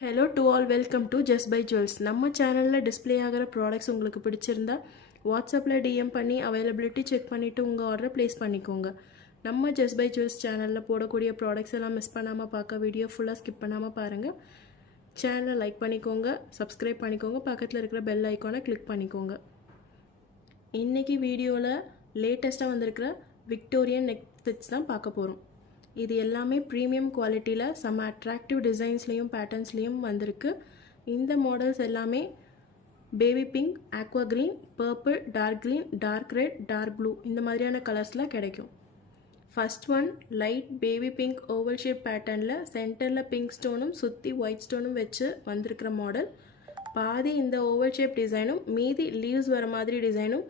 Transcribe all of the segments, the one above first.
Hello to all, welcome to Just Buy Jewels. நம்ம சேனலில் display ஆகிற ப்ராடக்ட்ஸ் உங்களுக்கு பிடிச்சிருந்தா வாட்ஸ்அப்பில் டிஎம் பண்ணி அவைலபிலிட்டி செக் பண்ணிவிட்டு உங்கள் ஆர்டரை ப்ளேஸ் பண்ணிக்கோங்க. நம்ம ஜஸ்ட் பை ஜுவல்ஸ் சேனலில் போடக்கூடிய ப்ராடக்ட்ஸ் எல்லாம் மிஸ் பண்ணாமல் பார்க்க வீடியோ ஃபுல்லாக ஸ்கிப் பண்ணாமல் பாருங்கள். சேனலை லைக் பண்ணிக்கோங்க, சப்ஸ்கிரைப் பண்ணிக்கோங்க, பக்கத்தில் இருக்கிற பெல் ஐக்கானை கிளிக் பண்ணிக்கோங்க. இன்றைக்கி வீடியோவில் லேட்டஸ்ட்டாக வந்திருக்கிற விக்டோரியன் நெக் செட்ஸ் தான் பார்க்க போகிறோம். இது எல்லாமே ப்ரீமியம் குவாலிட்டியில் செம்ம அட்ராக்டிவ் டிசைன்ஸ்லேயும் பேட்டர்ன்ஸ்லேயும் வந்திருக்கு. இந்த மாடல்ஸ் எல்லாமே baby pink, aqua green, purple, dark green, dark red, dark blue இந்த மாதிரியான கலர்ஸில் கிடைக்கும். First one light baby pink oval shape பேட்டர்னில் சென்டரில் பிங்க் ஸ்டோனும் சுற்றி ஒயிட் ஸ்டோனும் வச்சு வந்திருக்கிற மாடல். பாதி இந்த ஓவல் ஷேப் டிசைனும் மீதி லீவ்ஸ் வர மாதிரி டிசைனும்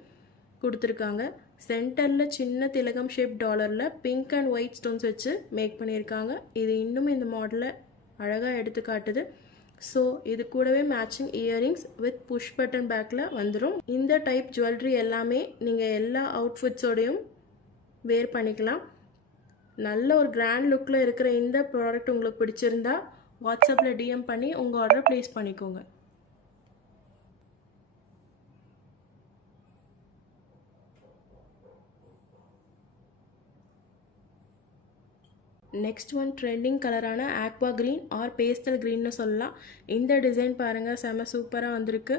கொடுத்துருக்காங்க. சென்டரில் சின்ன திலகம் ஷேப் டாலரில் பிங்க் அண்ட் ஒயிட் ஸ்டோன்ஸ் வச்சு மேக் பண்ணியிருக்காங்க. இது இன்னும் இந்த மாடலை அழகாக எடுத்து காட்டுது. ஸோ இது கூடவே matching earrings with push button பேக்கில் வந்துடும். இந்த டைப் ஜுவல்லரி எல்லாமே நீங்கள் எல்லா அவுட்ஃபிட்ஸோடையும் வேர் பண்ணிக்கலாம். நல்ல ஒரு கிராண்ட் லுக்கில் இருக்கிற இந்த ப்ராடக்ட் உங்களுக்கு பிடிச்சிருந்தா வாட்ஸ்அப்பில் டிஎம் பண்ணி உங்கள் ஆர்டரை ப்ளேஸ் பண்ணிக்கோங்க. நெக்ஸ்ட் ஒன் ட்ரெண்டிங் கலரான ஆக்வா க்ரீன் ஆர் பேஸ்டல் க்ரீன்னு சொல்லலாம். இந்த டிசைன் பாருங்கள், செம சூப்பராக வந்திருக்கு.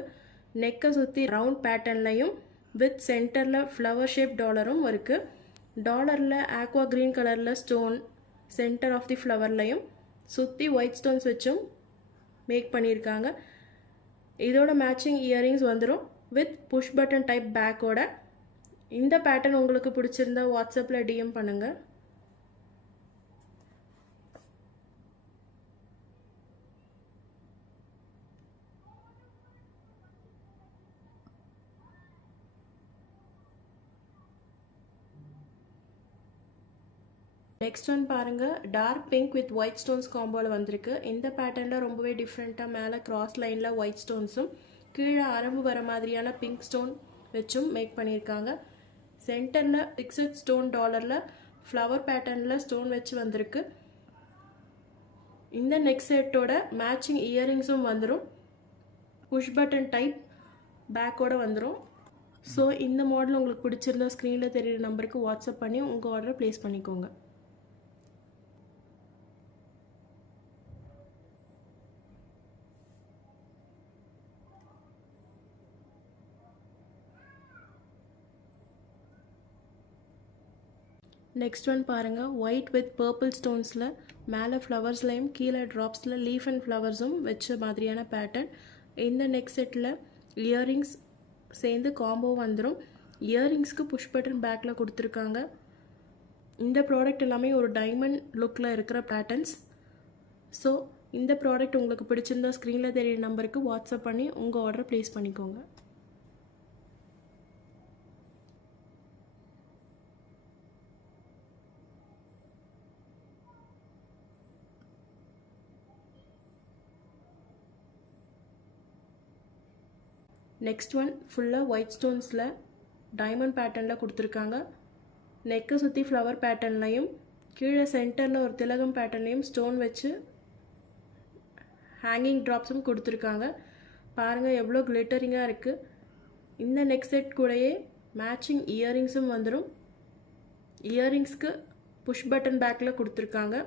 நெக்கை சுற்றி ரவுண்ட் பேட்டர்ன்லையும் வித் சென்டரில் ஃப்ளவர் ஷேப் டாலரும் இருக்குது. டாலரில் ஆக்வா க்ரீன் கலரில் ஸ்டோன் சென்டர் ஆஃப் தி ஃப்ளவர்லையும் சுற்றி ஒயிட் ஸ்டோன்ஸ் வச்சும் மேக் பண்ணியிருக்காங்க. இதோட மேட்சிங் இயரிங்ஸ் வந்துடும் வித் புஷ் பட்டன் டைப் பேக்கோட. இந்த பேட்டர்ன் உங்களுக்கு பிடிச்சிருந்தா வாட்ஸ்அப்பில் டிஎம் பண்ணுங்கள். நெக்ஸ்ட் ஒன் பாருங்கள், dark pink with white stones காம்போவில் வந்திருக்கு. இந்த பேட்டர்னில் ரொம்பவே டிஃப்ரெண்ட்டாக மேலே கிராஸ் லைனில் ஒயிட் ஸ்டோன்ஸும் கீழே அரம்பு வர மாதிரியான பிங்க் ஸ்டோன் வச்சும் மேக் பண்ணியிருக்காங்க. சென்டரில் ஃபிக்ஸட் ஸ்டோன் டாலரில் ஃப்ளவர் பேட்டர்னில் ஸ்டோன் வச்சு வந்திருக்கு. இந்த நெக் செட்டோட மேட்சிங் இயரிங்ஸும் வந்துடும். புஷ் பட்டன் டைப் பேக்கோடு வந்துடும். ஸோ இந்த மாடல் உங்களுக்கு பிடிச்சிருந்தா ஸ்க்ரீனில் தெரியுற நம்பருக்கு வாட்ஸ்அப் பண்ணி உங்கள் ஆர்டரை ப்ளேஸ் பண்ணிக்கோங்க. நெக்ஸ்ட் ஒன் பாருங்கள், ஒயிட் வித் பர்பிள் ஸ்டோன்ஸில் மேலே ஃப்ளவர்ஸ்லையும் கீழே ட்ராப்ஸில் லீஃப் அண்ட் ஃப்ளவர்ஸும் வச்ச மாதிரியான பேட்டர்ன். இந்த நெக் செட்டில் இயரிங்ஸ் சேர்ந்து காம்போ வந்துடும். இயரிங்ஸ்க்கு புஷ் பட்டன் பேக்கில் கொடுத்துருக்காங்க. இந்த ப்ராடக்ட் எல்லாமே ஒரு டைமண்ட் லுக்கில் இருக்கிற பேட்டர்ன்ஸ். ஸோ இந்த ப்ராடக்ட் உங்களுக்கு பிடிச்சிருந்தா ஸ்க்ரீனில் தெரியுற நம்பருக்கு வாட்ஸ்அப் பண்ணி உங்கள் ஆர்டரை ப்ளேஸ் பண்ணிக்கோங்க. நெக்ஸ்ட் ஒன் ஃபுல்லாக ஒயிட் ஸ்டோன்ஸில் டைமண்ட் பேட்டர்னில் கொடுத்துருக்காங்க. நெக்கை சுற்றி ஃப்ளவர் பேட்டர்ன்லையும் கீழே சென்டரில் ஒரு திலகம் பேட்டர்னையும் ஸ்டோன் வச்சு ஹேங்கிங் ட்ராப்ஸும் கொடுத்துருக்காங்க. பாருங்கள் எவ்வளோ கிளிட்டரிங்காக இருக்குது. இந்த நெக் செட் கூடயே மேட்சிங் இயரிங்ஸும் வந்துடும். இயரிங்ஸ்க்கு புஷ் பட்டன் பேக்கில் கொடுத்துருக்காங்க.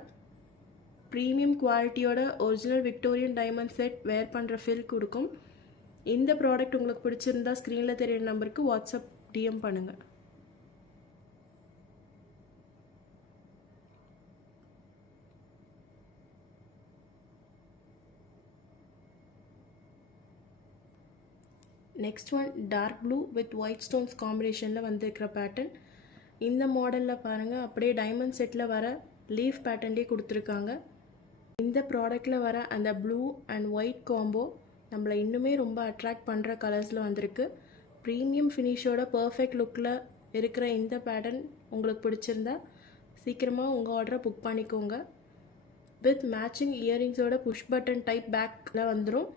ப்ரீமியம் குவாலிட்டியோட original Victorian diamond set wear பண்ணுற ஃபீல் கொடுக்கும். இந்த ப்ராடக்ட் உங்களுக்கு பிடிச்சிருந்தா ஸ்க்ரீனில் தெரியுற நம்பருக்கு வாட்ஸ்அப் டிஎம் பண்ணுங்கள். Next one dark blue with white stones காம்பினேஷனில் வந்திருக்கிற பேட்டர்ன். இந்த மாடலில் பாருங்கள், அப்படியே டைமண்ட் செட்டில் வர லீஃப் பேட்டர்ன்லேயே கொடுத்துருக்காங்க. இந்த ப்ராடக்டில் வர அந்த ப்ளூ அண்ட் ஒயிட் காம்போ நம்மளை இன்னுமே ரொம்ப அட்ராக்ட் பண்ணுற கலர்ஸில் வந்திருக்கு. ப்ரீமியம் ஃபினிஷோட பர்ஃபெக்ட் லுக்கில் இருக்கிற இந்த பேட்டர்ன் உங்களுக்கு பிடிச்சிருந்தா சீக்கிரமாக உங்கள் ஆர்டரை புக் பண்ணிக்கோங்க. வித் மேட்சிங் இயரிங்ஸோட புஷ் பட்டன் டைப் பேக்கில் வந்துடும்.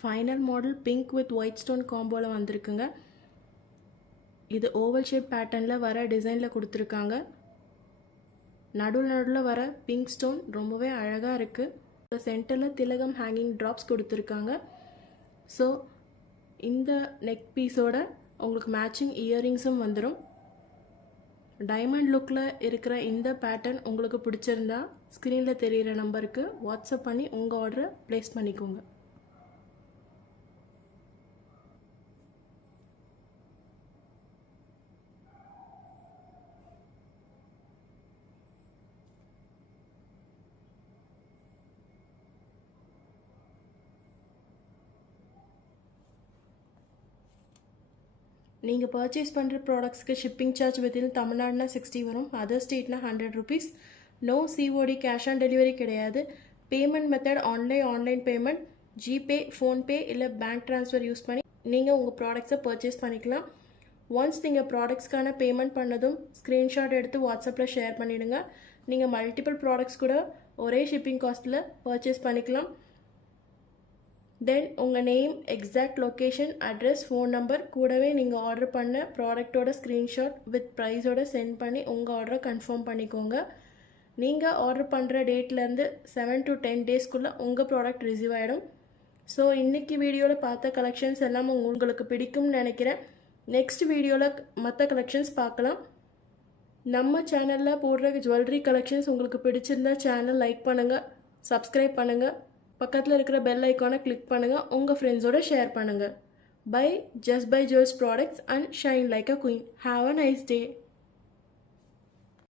Final model pink with white stone காம்போவில் வந்திருக்குங்க. இது ஓவல் ஷேப் பேட்டர்னில் வர டிசைனில் கொடுத்துருக்காங்க. நடுவில் வர பிங்க் ஸ்டோன் ரொம்பவே அழகாக இருக்குது. சென்டரில் திலகம் ஹேங்கிங் ட்ராப்ஸ் கொடுத்துருக்காங்க. ஸோ இந்த நெக் பீஸோட உங்களுக்கு மேட்சிங் இயரிங்ஸும் வந்துடும். டைமண்ட் லுக்கில் இருக்கிற இந்த பேட்டர்ன் உங்களுக்கு பிடிச்சிருந்தா ஸ்க்ரீனில் தெரிகிற நம்பருக்கு வாட்ஸ்அப் பண்ணி உங்கள் ஆர்டரை ப்ளேஸ் பண்ணிக்கோங்க. நீங்கள் பர்ச்சேஸ் பண்ணுற ப்ராடக்ட்ஸ்க்கு ஷிப்பிங் சார்ஜ் வித்தின் தமிழ்நாடுனா 60 வரும், அதர் ஸ்டேட்னா 100 rupees. No COD, cash on delivery கிடையாது. Payment method online payment, GPay, PhonePe இல்லை பேங்க் ட்ரான்ஸ்ஃபர் யூஸ் பண்ணி நீங்கள் உங்கள் ப்ராடக்ட்ஸை பர்ச்சேஸ் பண்ணிக்கலாம். ஒன்ஸ் நீங்கள் ப்ராடக்ட்ஸ்க்கான பேமெண்ட் பண்ணதும் ஸ்க்ரீன்ஷாட் எடுத்து வாட்ஸ்அப்பில் ஷேர் பண்ணிவிடுங்க. நீங்கள் மல்டிபிள் ப்ராடக்ட்ஸ் கூட ஒரே ஷிப்பிங் காஸ்ட்டில் பர்ச்சேஸ் பண்ணிக்கலாம். தென் உங்கள் name, exact location, address, phone number கூடவே நீங்கள் ஆர்டர் பண்ண ப்ராடக்டோட ஸ்க்ரீன்ஷாட் வித் ப்ரைஸோட சென்ட் பண்ணி உங்கள் ஆர்டரை கன்ஃபார்ம் பண்ணிக்கோங்க. நீங்கள் ஆர்டர் பண்ணுற டேட்லேருந்து 7 to 10 டேஸ்க்குள்ளே உங்கள் ப்ராடக்ட் ரிசீவ் ஆகிடும். ஸோ இன்றைக்கி வீடியோவில் பார்த்த கலெக்ஷன்ஸ் எல்லாம் உங்களுக்கு பிடிக்கும்னு நினைக்கிறேன். நெக்ஸ்ட் வீடியோவில் மற்ற கலெக்ஷன்ஸ் பார்க்கலாம். நம்ம சேனலில் போடுற ஜுவல்லரி கலெக்ஷன்ஸ் உங்களுக்கு பிடிச்சிருந்தா சேனல் லைக் பண்ணுங்கள், சப்ஸ்கிரைப் பண்ணுங்கள், பக்கத்தில் இருக்கிற பெல் ஐக்கானை கிளிக் பண்ணுங்கள், உங்கள் ஃப்ரெண்ட்ஸோட ஷேர் பண்ணுங்கள். Buy Just Buy Jewels products and shine like a queen. Have a nice day.